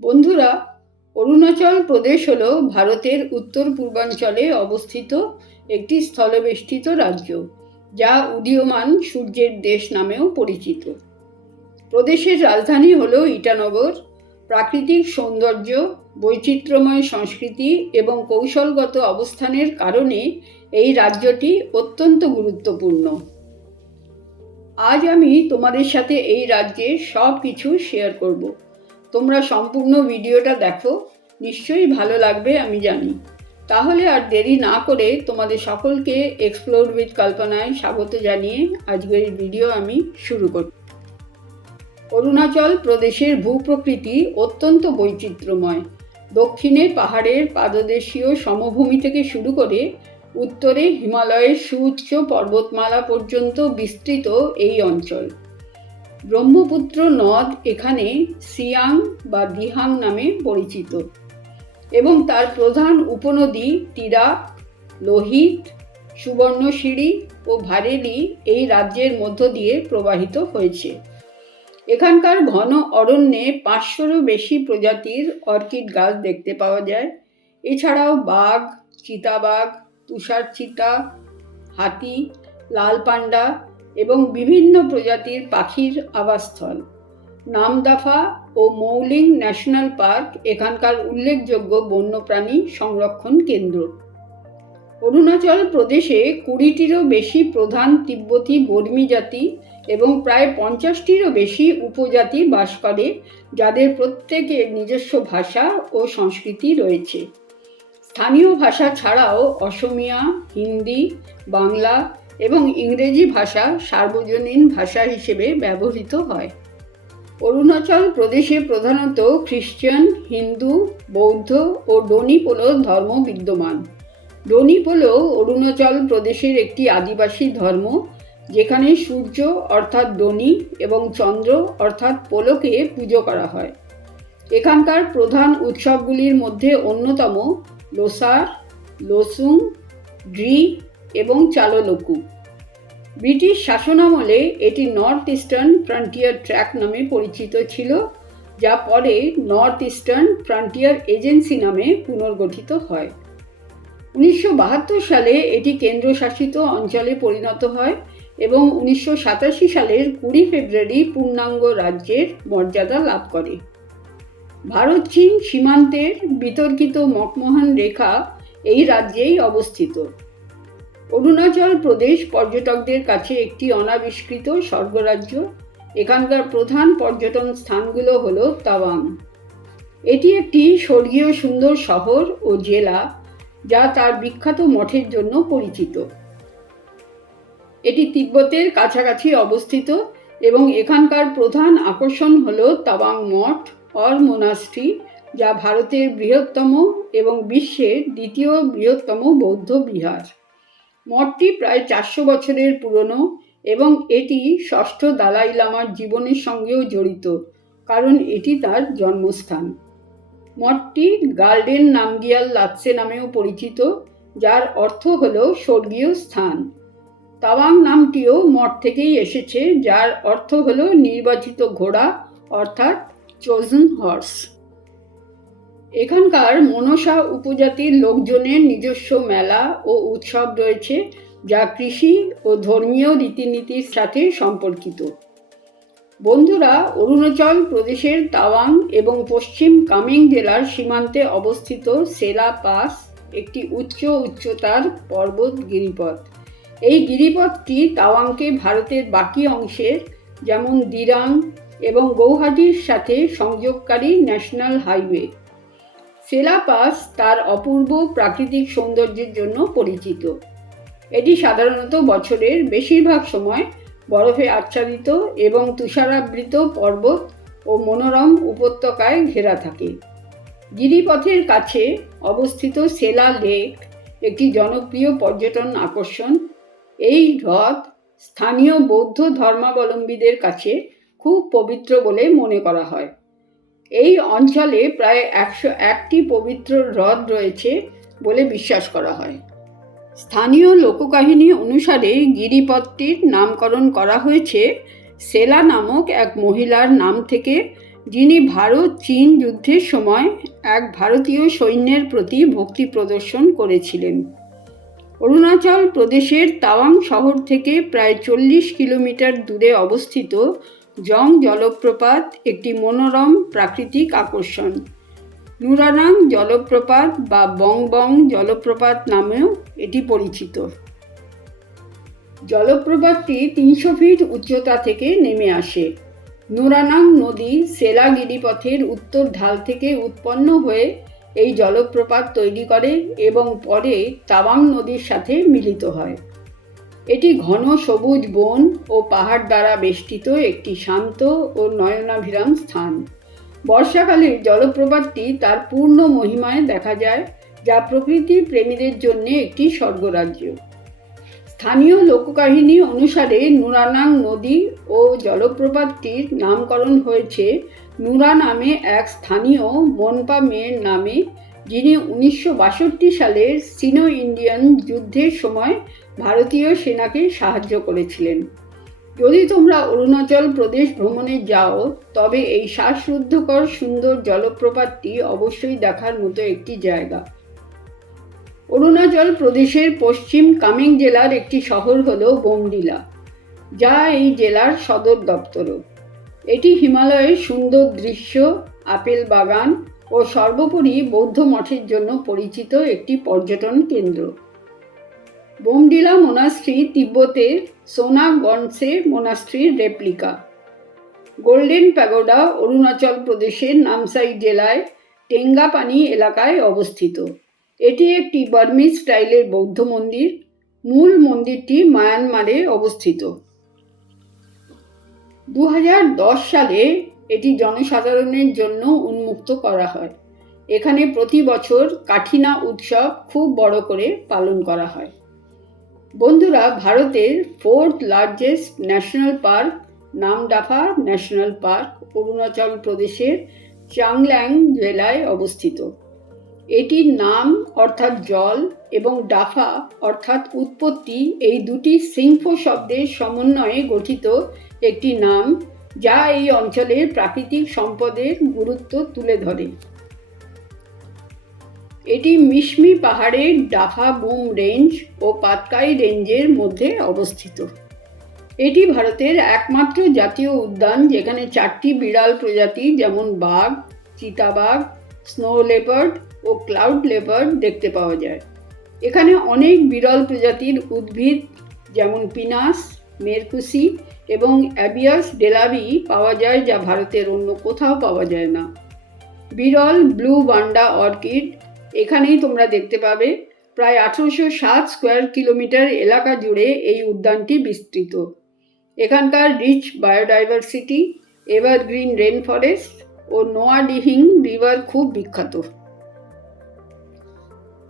বন্ধুরা, অরুণাচল প্রদেশ হল ভারতের উত্তর পূর্বাঞ্চলে অবস্থিত একটি স্থলবেষ্টিত রাজ্য, যা উদীয়মান সূর্যের দেশ নামেও পরিচিত। প্রদেশের রাজধানী হল ইটানগর। প্রাকৃতিক সৌন্দর্য, বৈচিত্র্যময় সংস্কৃতি এবং কৌশলগত অবস্থানের কারণে এই রাজ্যটি অত্যন্ত গুরুত্বপূর্ণ। আজ আমি তোমাদের সাথে এই রাজ্যের সব কিছু শেয়ার করব। তোমরা সম্পূর্ণ ভিডিওটা দেখো, নিশ্চয়ই ভালো লাগবে আমি জানি। তাহলে আর দেরি না করে তোমাদের সকলকে এক্সপ্লোর উইথ কল্পনায় স্বাগত জানিয়ে আজকের ভিডিও আমি শুরু করি। অরুণাচল প্রদেশের ভূপ্রকৃতি অত্যন্ত বৈচিত্র্যময়। দক্ষিণে পাহাড়ের পাদদেশীয় সমভূমি থেকে শুরু করে উত্তরে হিমালয়ের সুউচ্চ পর্বতমালা পর্যন্ত বিস্তৃত এই অঞ্চল। ব্রহ্মপুত্র নদ এখানে সিয়াং বা দিহাং নামে পরিচিত এবং তার প্রধান উপনদী তিরাপ, লোহিত, সুবর্ণশিরি ও ভারেলি এই রাজ্যের মধ্য দিয়ে প্রবাহিত হয়েছে। এখানকার ঘন অরণ্যে 500-রও বেশি প্রজাতির অর্কিড গাছ দেখতে পাওয়া যায়। এছাড়াও বাঘ, চিতাবাঘ, তুষার চিতা, হাতি, লাল পান্ডা এবং বিভিন্ন প্রজাতির পাখির আবাসস্থল। নামদাফা ও মৌলিং ন্যাশনাল পার্ক এখানকার উল্লেখযোগ্য বন্যপ্রাণী সংরক্ষণ কেন্দ্র। অরুণাচল প্রদেশে 20টিরও বেশি প্রধান তিব্বতী বর্মী জাতি এবং প্রায় 50টিরও বেশি উপজাতি বাস করে, যাদের প্রত্যেকের নিজস্ব ভাষা ও সংস্কৃতি রয়েছে। স্থানীয় ভাষা ছাড়াও অসমিয়া, হিন্দি, বাংলা এবং ইংরেজি ভাষা সার্বজনীন ভাষা হিসেবে ব্যবহৃত হয়। অরুণাচল প্রদেশে প্রধানত খ্রিস্টান, হিন্দু, বৌদ্ধ ও ডোনিপোলো ধর্ম বিদ্যমান। ডোনিপোলো অরুণাচল প্রদেশের একটি আদিবাসী ধর্ম, যেখানে সূর্য অর্থাৎ ডোনি এবং চন্দ্র অর্থাৎ পোলোকে পুজো করা হয়। এখানকার প্রধান উৎসবগুলির মধ্যে অন্যতম লোসার, লোসুং, ড্রি এবং চালোলোকু। ব্রিটিশ শাসনামলে এটি নর্থ ইস্টার্ন ফ্রন্টিয়ার ট্র্যাক নামে পরিচিত ছিল, যা পরে নর্থ ইস্টার্ন ফ্রন্টিয়ার এজেন্সি নামে পুনর্গঠিত হয়। 1972 সালে এটি কেন্দ্রশাসিত অঞ্চলে পরিণত হয় এবং 1987 সালের 20 ফেব্রুয়ারি পূর্ণাঙ্গ রাজ্যের মর্যাদা লাভ করে। ভারত চীন সীমান্তের বিতর্কিত মকমহান রেখা এই রাজ্যেই অবস্থিত। অরুণাচল প্রদেশ পর্যটকদের কাছে একটি অনাবিষ্কৃত স্বর্গরাজ্য। এখানকার প্রধান পর্যটন স্থানগুলো হল তাওয়াং। এটি একটি স্বর্গীয় সুন্দর শহর ও জেলা, যা তার বিখ্যাত মঠের জন্য পরিচিত। এটি তিব্বতের কাছাকাছি অবস্থিত এবং এখানকার প্রধান আকর্ষণ হল তাওয়াং মঠ অর মোনাস্ট্রি, যা ভারতের বৃহত্তম এবং বিশ্বের দ্বিতীয় বৃহত্তম বৌদ্ধ বিহার। মঠটি প্রায় 400 বছরের পুরনো এবং এটি ষষ্ঠ দালাই লামার জীবনের সঙ্গেও জড়িত, কারণ এটি তার জন্মস্থান। মঠটি গার্ডেন নামগিয়াল লাতসে নামেও পরিচিত, যার অর্থ হল স্বর্গীয় স্থান। তাওয়াং নামটিও মঠ থেকেই এসেছে, যার অর্থ হল নির্বাচিত ঘোড়া অর্থাৎ চোজন হর্স। এখানকার মনসা উপজাতির লোকজনের নিজস্ব মেলা ও উৎসব রয়েছে, যা কৃষি ও ধর্মীয় রীতিনীতির সাথে সম্পর্কিত। বন্ধুরা, অরুণাচল প্রদেশের তাওয়াং এবং পশ্চিম কামেং জেলার সীমান্তে অবস্থিত সেলা পাস একটি উচ্চতার পর্বত গিরিপথ। এই গিরিপথটি তাওয়াংকে ভারতের বাকি অংশের যেমন দিরাং এবং গৌহাটির সাথে সংযোগকারী ন্যাশনাল হাইওয়ে। সেলা পাস তার অপূর্ব প্রাকৃতিক সৌন্দর্যের জন্য পরিচিত। এটি সাধারণত বছরের বেশিরভাগ সময় বরফে আচ্ছাদিত এবং তুষারাবৃত পর্বত ও মনোরম উপত্যকায় ঘেরা থাকে। গিরিপথের কাছে অবস্থিত সেলা লেক একটি জনপ্রিয় পর্যটন আকর্ষণ। এই হ্রদ স্থানীয় বৌদ্ধ ধর্মাবলম্বীদের কাছে খুব পবিত্র বলে মনে করা হয়। এই অঞ্চলে প্রায় 101টি পবিত্র হ্রদ রয়েছে বলে বিশ্বাস করা হয়। স্থানীয় লোককাহিনী অনুসারে গিরিপথটির নামকরণ করা হয়েছে সেলা নামক এক মহিলার নাম থেকে, যিনি ভারত চীন যুদ্ধের সময় এক ভারতীয় সৈন্যের প্রতি ভক্তি প্রদর্শন করেছিলেন। অরুণাচল প্রদেশের তাওয়াং শহর থেকে প্রায় 40 কিলোমিটার দূরে অবস্থিত জং জলপ্রপাত একটি মনোরম প্রাকৃতিক আকর্ষণ। নুরানাং জলপ্রপাত বা বং বং জলপ্রপাত নামেও এটি পরিচিত। জলপ্রপাতটি 300 ফিট উচ্চতা থেকে নেমে আসে। নুরানাং নদী সেলা গিরিপথের উত্তর ঢাল থেকে উৎপন্ন হয়ে এই জলপ্রপাত তৈরি করে এবং পরে তাওয়াং নদীর সাথে মিলিত হয়। এটি ঘন সবুজ বন ও পাহাড় দ্বারা বেষ্টিত একটি শান্ত ও নয়নাভিরাম স্থান। বর্ষাকালে জলপ্রপাতটি তার পূর্ণ মহিমায় দেখা যায়, যা প্রকৃতি প্রেমীদের জন্য একটি স্বর্গরাজ্য। স্থানীয় লোককাহিনী অনুসারে নুরানাং নদী ও জলপ্রপাতটির নামকরণ হয়েছে নুরা নামে এক স্থানীয় মনপা মেয়ের নামে, যিনি 1962 সালের সিনো ইন্ডিয়ান যুদ্ধের সময় ভারতীয় সেনাকে সাহায্য করেছিলেন। যদি তোমরা অরুণাচল প্রদেশ ভ্রমণে যাও, তবে এই শ্বাসরুদ্ধকর সুন্দর জলপ্রপাতটি অবশ্যই দেখার মতো একটি জায়গা। অরুণাচল প্রদেশের পশ্চিম কামেং জেলার একটি শহর হল বোমডিলা, যা এই জেলার সদর দপ্তরও। এটি হিমালয়ের সুন্দর দৃশ্য, আপেল বাগান ও সর্বোপরি বৌদ্ধ মঠের জন্য পরিচিত একটি পর্যটন কেন্দ্র। বোমডিলা মোনাস্ট্রি তিব্বতের সোনা গনসে মোনাস্ট্রির রেপ্লিকা। গোল্ডেন প্যাগোডা অরুণাচল প্রদেশের নামসাই জেলায় টেঙ্গাপানি এলাকায় অবস্থিত। এটি একটি বার্মিজ স্টাইলের বৌদ্ধ মন্দির। মূল মন্দিরটি মায়ানমারে অবস্থিত। 2010 সালে এটি জনসাধারণের জন্য উন্মুক্ত করা হয়। এখানে প্রতি বছর কাঠিনা উৎসব খুব বড় করে পালন করা হয়। বন্ধুরা, ভারতের 4th largest national park Namdapha national park Arunachal প্রদেশের চাংল্যাং জেলায় অবস্থিত। এটির নাম অর্থাৎ জল এবং ডাফা অর্থাৎ উৎপত্তি, এই দুটি সিংফো শব্দের সমন্বয়ে গঠিত একটি নাম, যা এই অঞ্চলের প্রাকৃতিক সম্পদের গুরুত্ব তুলে ধরে। এটি মিশমি পাহাড়ের ডাফা বুম রেঞ্জ ও পাতকাই রেঞ্জের মধ্যে অবস্থিত। এটি ভারতের একমাত্র জাতীয় উদ্যান যেখানে 4টি বিরল প্রজাতি যেমন বাঘ, চিতাবাঘ, স্নো লেপার্ড ও ক্লাউড লেপার্ড দেখতে পাওয়া যায়। এখানে অনেক বিরল প্রজাতির উদ্ভিদ যেমন পিনাস, মেরকুসি এবং অ্যাবিয়াস ডেলাভি পাওয়া যায়, যা ভারতের অন্য কোথাও পাওয়া যায় না। বিরল ব্লু বান্ডা অর্কিড এখানেই তোমরা দেখতে পাবে। প্রায় 1807 স্কোয়ার কিলোমিটার এলাকা জুড়ে এই উদ্যানটি বিস্তৃত। এখানকার rich biodiversity, evergreen rain forest ও নোয়াডিহিং রিভার খুব বিখ্যাত।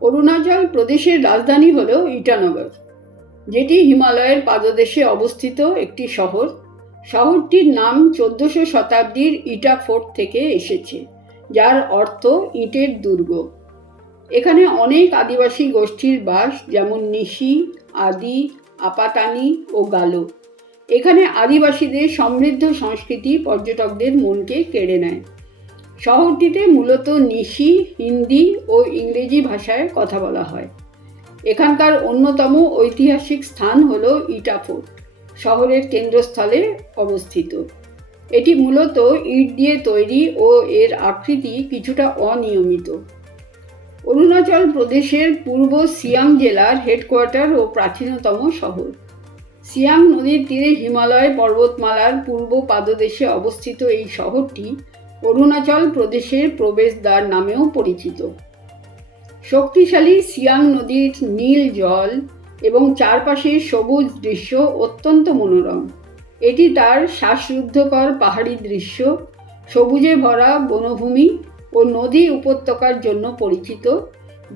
অরুণাচল প্রদেশের রাজধানী হল ইটানগর, যেটি হিমালয়ের পাদদেশে অবস্থিত একটি শহর। শহরটির নাম 1400 শতাব্দীর ইটা ফোর্ট থেকে এসেছে, যার অর্থ ইটের দুর্গ। এখানে অনেক আদিবাসী গোষ্ঠীর বাস, যেমন নিশি, আদি, আপাতানি ও গালো। এখানে আদিবাসীদের সমৃদ্ধ সংস্কৃতি পর্যটকদের মনকে কেড়ে নেয়। শহরটিতে মূলত নিশি, হিন্দি ও ইংরেজি ভাষায় কথা বলা হয়। এখানকার অন্যতম ঐতিহাসিক স্থান হল ইটা ফোর্ট, শহরের কেন্দ্রস্থলে অবস্থিত। এটি মূলত ইট দিয়ে তৈরি ও এর আকৃতি কিছুটা অনিয়মিত। অরুণাচল প্রদেশের পূর্ব সিয়াং জেলার হেডকোয়ার্টার ও প্রাচীনতম শহর। সিয়াং নদীর তীরে হিমালয় পর্বতমালার পূর্ব পাদদেশে অবস্থিত এই শহরটি অরুণাচল প্রদেশের প্রবেশদ্বার নামেও পরিচিত। শক্তিশালী সিয়াং নদীর নীল জল এবং চারপাশের সবুজ দৃশ্য অত্যন্ত মনোরম। এটি তার শ্বাসরুদ্ধকর পাহাড়ি দৃশ্য, সবুজে ভরা বনভূমি ও নদী উপত্যকার জন্য পরিচিত,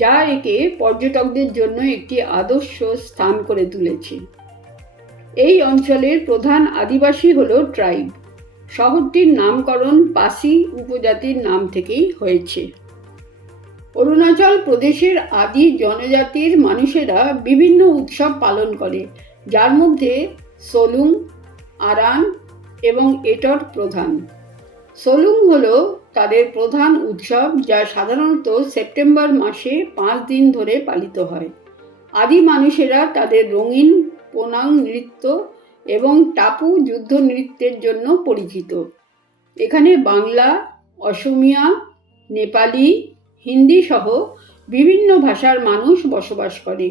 যা একে পর্যটকদের জন্য একটি আদর্শ স্থান করে তুলেছে। এই অঞ্চলের প্রধান আদিবাসী হল ট্রাইব। শহরটির নামকরণ পাসি উপজাতির নাম থেকেই হয়েছে। অরুণাচল প্রদেশের আদি জনজাতির মানুষেরা বিভিন্ন উৎসব পালন করে, যার মধ্যে সোলুং, আরান এবং এটর প্রধান। সোলুং হলো তাদের প্রধান উৎসব, যা সাধারণত সেপ্টেম্বর মাসে 5 দিন ধরে পালিত হয়। আদি মানুষেরা তাদের রঙিন পোনাং নৃত্য এবং টাপু যুদ্ধ নৃত্যের জন্য পরিচিত। এখানে বাংলা, অসমিয়া, নেপালি, হিন্দি সহ বিভিন্ন ভাষার মানুষ বসবাস করে।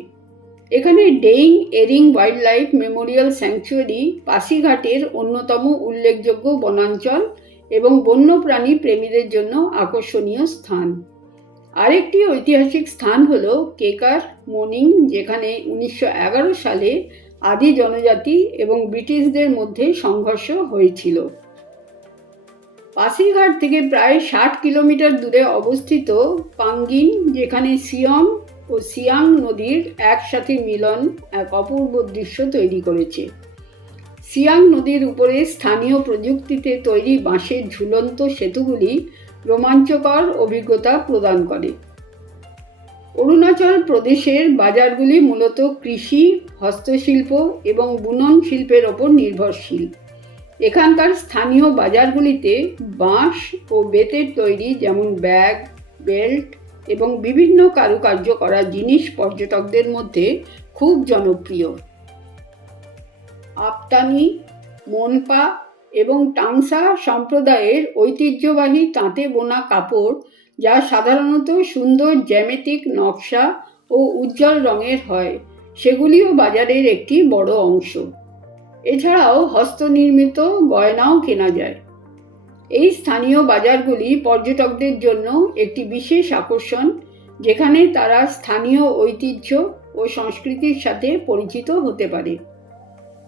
এখানে Daying Ering wild life memorial sanctuary পাসিঘাটের অন্যতম উল্লেখযোগ্য বনাঞ্চল এবং বন্যপ্রাণী প্রেমীদের জন্য আকর্ষণীয় স্থান। আরেকটি ঐতিহাসিক স্থান হল কেকার মোনিং, যেখানে 1911 সালে আদি জনজাতি এবং ব্রিটিশদের মধ্যে সংঘর্ষ হয়েছিল। পাসিঘাট থেকে প্রায় 60 কিলোমিটার দূরে অবস্থিত পাঙ্গিন, যেখানে সিয়ম ও সিয়াং নদীর একসাথে মিলন এক অপূর্ব দৃশ্য তৈরি করেছে। সিয়াং নদীর উপরে স্থানীয় প্রযুক্তিতে তৈরি বাঁশের ঝুলন্ত সেতুগুলি রোমাঞ্চকর অভিজ্ঞতা প্রদান করে। অরুণাচল প্রদেশের বাজারগুলি মূলত কৃষি, হস্তশিল্প এবং বুনন শিল্পের ওপর নির্ভরশীল। এখানকার স্থানীয় বাজারগুলিতে বাঁশ ও বেতের তৈরি যেমন ব্যাগ, বেল্ট এবং বিভিন্ন কারুকার্য করা জিনিস পর্যটকদের মধ্যে খুব জনপ্রিয়। আপতানি, মনপা এবং টাংসা সম্প্রদায়ের ঐতিহ্যবাহী তাঁতে বোনা কাপড়, যা সাধারণত সুন্দর জ্যামিতিক নকশা ও উজ্জ্বল রঙের হয়, সেগুলিও বাজারের একটি বড় অংশ। এছাড়াও হস্তনির্মিত গয়নাও কেনা যায়। এই স্থানীয় বাজারগুলি পর্যটকদের জন্য একটি বিশেষ আকর্ষণ, যেখানে তারা স্থানীয় ঐতিহ্য ও সংস্কৃতির সাথে পরিচিত হতে পারে।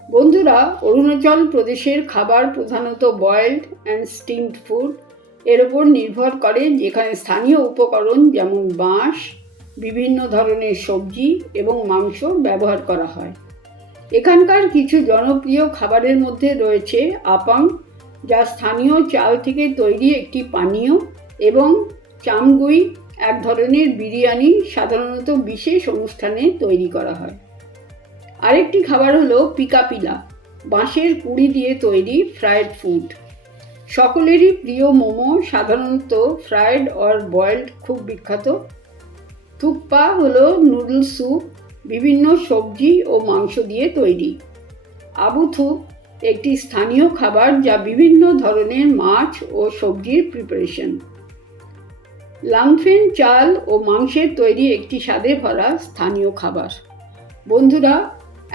বন্ধুরা, অরুণাচল প্রদেশের খাবার প্রধানত বয়েলড অ্যান্ড স্টিমড ফুড এর ওপর নির্ভর করে, যেখানে স্থানীয় উপকরণ যেমন বাঁশ, বিভিন্ন ধরনের সবজি এবং মাংস ব্যবহার করা হয়। এখানকার কিছু জনপ্রিয় খাবারের মধ্যে রয়েছে আপাং, যা স্থানীয় চাল থেকে তৈরি একটি পানীয়, এবং চামগুই, এক ধরনের বিরিয়ানি সাধারণত বিশেষ অনুষ্ঠানে তৈরি করা হয়। আরেকটি খাবার হলো পিকাপিলা, বাঁশের কুড়ি দিয়ে তৈরি ফ্রায়েড ফুড। সকলেরই প্রিয় মোমো, সাধারণত ফ্রায়েড অর বয়েলড, খুব বিখ্যাত। থুকপা হলো নুডল স্যুপ, বিভিন্ন সবজি ও মাংস দিয়ে তৈরি। আবুথুপ একটি স্থানীয় খাবার, যা বিভিন্ন ধরনের মাছ ও সবজির প্রিপারেশন। লাংফেন চাল ও মাংসের তৈরি একটি স্বাদে ভরা স্থানীয় খাবার। বন্ধুরা,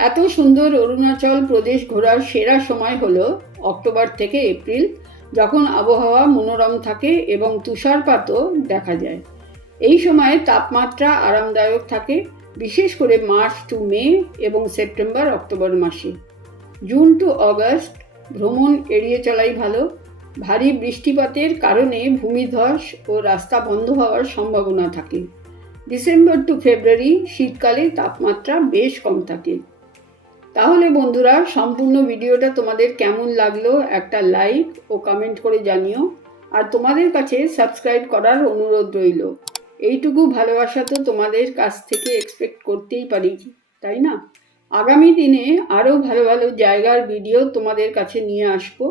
এত সুন্দর অরুণাচল প্রদেশ ঘোরার সেরা সময় হলো অক্টোবর থেকে এপ্রিল, যখন আবহাওয়া মনোরম থাকে এবং তুষারপাতও দেখা যায়। এই সময়ে তাপমাত্রা আরামদায়ক থাকে, বিশেষ করে মার্চ টু মে এবং সেপ্টেম্বর অক্টোবর মাসে। জুন টু অগস্ট ভ্রমণ এড়িয়ে চলাই ভালো। ভারী বৃষ্টিপাতের কারণে ভূমিধস ও রাস্তা বন্ধ হওয়ার সম্ভাবনা থাকে। ডিসেম্বর টু ফেব্রুয়ারি শীতকালে তাপমাত্রা বেশ কম থাকে। তাহলে বন্ধুরা, সম্পূর্ণ ভিডিওটা তোমাদের কেমন লাগলো একটা লাইক ও কমেন্ট করে জানিও। আর তোমাদের কাছে সাবস্ক্রাইব করার অনুরোধ রইল। এইটুকু ভালোবাসা তো তোমাদের কাছ থেকে এক্সপেক্ট করতেই পারি, তাই না? আগামী দিনে আরও ভালো ভালো জায়গার ভিডিও তোমাদের কাছে নিয়ে আসবো।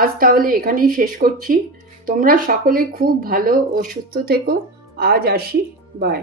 আজ তাহলে এখানেই শেষ করছি। তোমরা সকলে খুব ভালো ও সুস্থ থেকো। আজ আসি, বাই।